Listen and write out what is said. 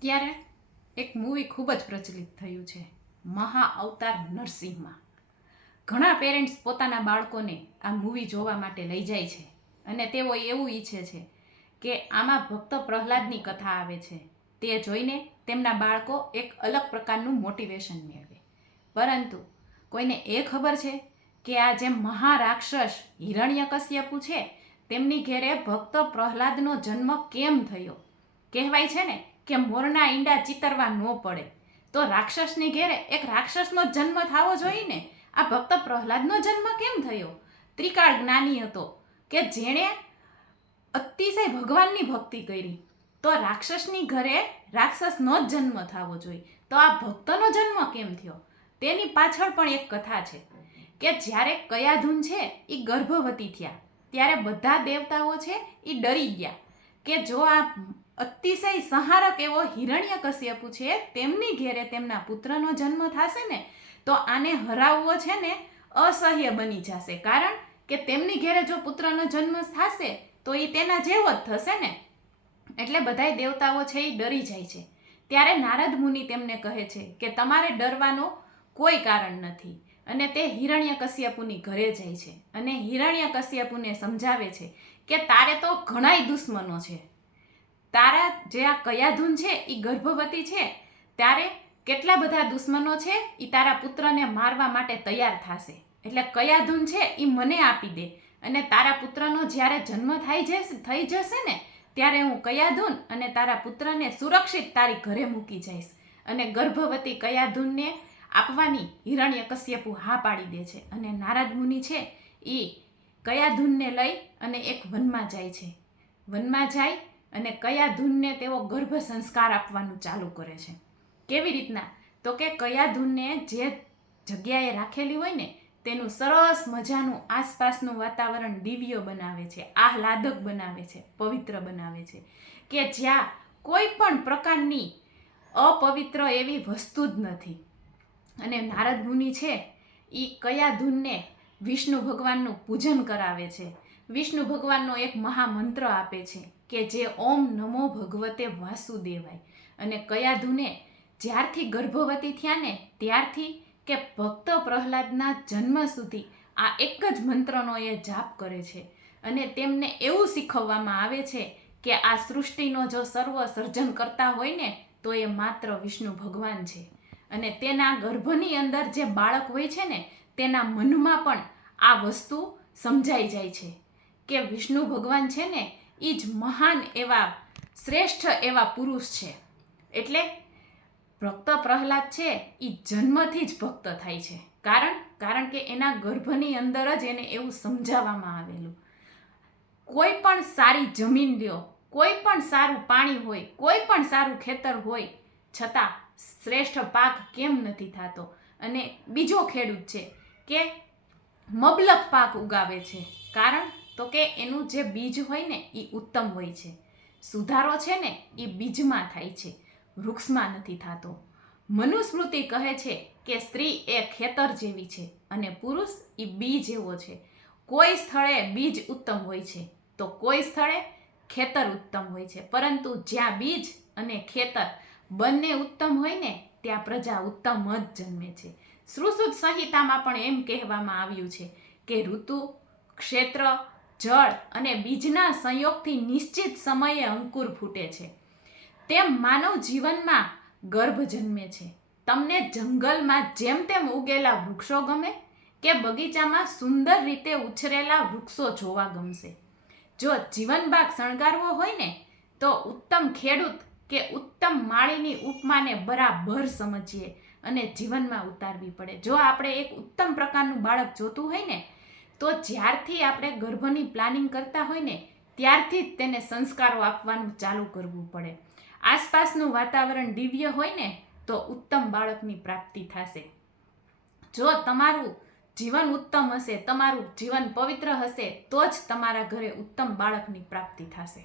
અત્યારે એક મૂવી ખૂબ જ પ્રચલિત થયું છે, મહા અવતાર નરસિંહમાં. ઘણા પેરેન્ટ્સ પોતાના બાળકોને આ મૂવી જોવા માટે લઈ જાય છે અને તેઓ એવું ઈચ્છે છે કે આમાં ભક્ત પ્રહલાદની કથા આવે છે, તે જોઈને તેમના બાળકો એક અલગ પ્રકારનું મોટિવેશન મેળવે. પરંતુ કોઈને એ ખબર છે કે આ જે મહારાક્ષસ હિરણ્યકશ્યપુ છે તેમની ઘેરે ભક્ત પ્રહલાદનો જન્મ કેમ થયો? કહેવાય છે ને કે મોરના ઈંડા ચિતરવા ન પડે, તો રાક્ષસની ઘેરે એક રાક્ષસનો જન્મ થવો જોઈએ ને. આ ભક્ત પ્રહલાદનો જન્મ કેમ થયો? ત્રિકાળ જ્ઞાની હતો કે જેણે અતિશય ભગવાનની ભક્તિ કરી, તો રાક્ષસની ઘરે રાક્ષસનો જ જન્મ થવો જોઈએ, તો આ ભક્તનો જન્મ કેમ થયો? તેની પાછળ પણ એક કથા છે કે જ્યારે કયાધુન છે એ ગર્ભવતી થયા ત્યારે બધા દેવતાઓ છે એ ડરી ગયા કે જો આ અતિશય સંહારક એવો હિરણ્યકશ્યપુ છે તેમની ઘેરે તેમના પુત્રનો જન્મ થશે ને તો આને હરાવવો છે ને અસહ્ય બની જશે, કારણ કે તેમની ઘેરે જો પુત્રનો જન્મ થશે તો એ તેના જેવો જ થશે ને. એટલે બધાય દેવતાઓ છે એ ડરી જાય છે. ત્યારે નારદ મુનિ તેમને કહે છે કે તમારે ડરવાનો કોઈ કારણ નથી, અને તે હિરણ્યકશ્યપુની ઘરે જાય છે અને હિરણ્યકશ્યપુને સમજાવે છે કે તારે તો ઘણાય દુશ્મનો છે. તારા જે આ કયાધુન છે એ ગર્ભવતી છે ત્યારે કેટલા બધા દુશ્મનો છે એ તારા પુત્રને મારવા માટે તૈયાર થશે, એટલે કયાધુન છે એ મને આપી દે અને તારા પુત્રનો જ્યારે જન્મ થઈ જશે ને ત્યારે હું કયાધુન અને તારા પુત્રને સુરક્ષિત તારી ઘરે મૂકી જઈશ. અને ગર્ભવતી કયાધુનને આપવાની હિરણ્યકશ્યપુ હા પાડી દે છે અને નારદ મુનિ છે એ કયાધુનને લઈ અને એક વનમાં જાય છે. વનમાં જાય અને કયાધુનને તેઓ ગર્ભ સંસ્કાર આપવાનું ચાલુ કરે છે. કેવી રીતના? તો કે કયાધુનને જે જગ્યાએ રાખેલી હોય ને તેનું સરસ મજાનું આસપાસનું વાતાવરણ દિવ્ય બનાવે છે, આહલાદક બનાવે છે, પવિત્ર બનાવે છે, કે જ્યાં કોઈ પણ પ્રકારની અપવિત્ર એવી વસ્તુ જ નથી. અને નારદ મુનિ છે એ કયાધુનને વિષ્ણુ ભગવાનનું પૂજન કરાવે છે, વિષ્ણુ ભગવાનનો એક મહામંત્ર આપે છે કે જે ઓમ નમો ભગવતે વાસુદેવાય. અને કયાધુને જ્યારથી ગર્ભવતી થયા ને ત્યારથી કે ભક્ત પ્રહલાદના જન્મ સુધી આ એક જ મંત્રનો એ જાપ કરે છે અને તેમને એવું શીખવવામાં આવે છે કે આ સૃષ્ટિનો જો સર્વ સર્જન કરતા હોય ને તો એ માત્ર વિષ્ણુ ભગવાન છે. અને તેના ગર્ભની અંદર જે બાળક હોય છે ને તેના મનમાં પણ આ વસ્તુ સમજાઈ જાય છે કે વિષ્ણુ ભગવાન છે ને એ જ મહાન એવા શ્રેષ્ઠ એવા પુરુષ છે. એટલે ભક્ત પ્રહલાદ છે એ જન્મથી જ ભક્ત થાય છે, કારણ કે એના ગર્ભની અંદર જ એને એવું સમજાવવામાં આવેલું. કોઈ પણ સારી જમીન લ્યો, કોઈ પણ સારું પાણી હોય, કોઈ પણ સારું ખેતર હોય, છતાં શ્રેષ્ઠ પાક કેમ નથી થતો? અને બીજો ખેડૂત છે કે મબલખ પાક ઉગાવે છે, કારણ તો કે એનું જે બીજ હોય ને એ ઉત્તમ હોય છે. સુધારો છે ને એ બીજમાં થાય છે, વૃક્ષમાં નથી થતો. મનુસ્મૃતિ કહે છે કે સ્ત્રી એ ખેતર જેવી છે અને પુરુષ એ બીજ જેવો છે. કોઈ સ્થળે બીજ ઉત્તમ હોય છે તો કોઈ સ્થળે ખેતર ઉત્તમ હોય છે, પરંતુ જ્યાં બીજ અને ખેતર બંને ઉત્તમ હોય ને ત્યાં પ્રજા ઉત્તમ જ જન્મે છે. શ્રુસુત સંહિતામાં પણ એમ કહેવામાં આવ્યું છે કે ઋતુ, ક્ષેત્ર, જળ અને બીજના સંયોગથી નિશ્ચિત સમયે અંકુર ફૂટે છે. તેમ માનવ જીવનમાં ગર્ભ જન્મે છે. તમને જંગલમાં જેમ તેમ ઉગેલા વૃક્ષો ગમે કે બગીચામાં સુંદર રીતે ઉછરેલા વૃક્ષો જોવા ગમશે? જો જીવન બાગ શણગારવો હોય ને તો ઉત્તમ ખેડૂત કે ઉત્તમ માળીની ઉપમાને બરાબર સમજીએ અને જીવનમાં ઉતારવી પડે. જો આપણે એક ઉત્તમ પ્રકારનું બાળક જોતું હોય ને તો જ્યારથી આપણે ગર્ભની પ્લાનિંગ કરતા હોય ને ત્યારથી જ તેને સંસ્કારો આપવાનું ચાલુ કરવું પડે. આસપાસનું વાતાવરણ દિવ્ય હોય ને તો ઉત્તમ બાળકની પ્રાપ્તિ થશે. જો તમારું જીવન ઉત્તમ હશે, તમારું જીવન પવિત્ર હશે, તો જ તમારા ઘરે ઉત્તમ બાળકની પ્રાપ્તિ થશે.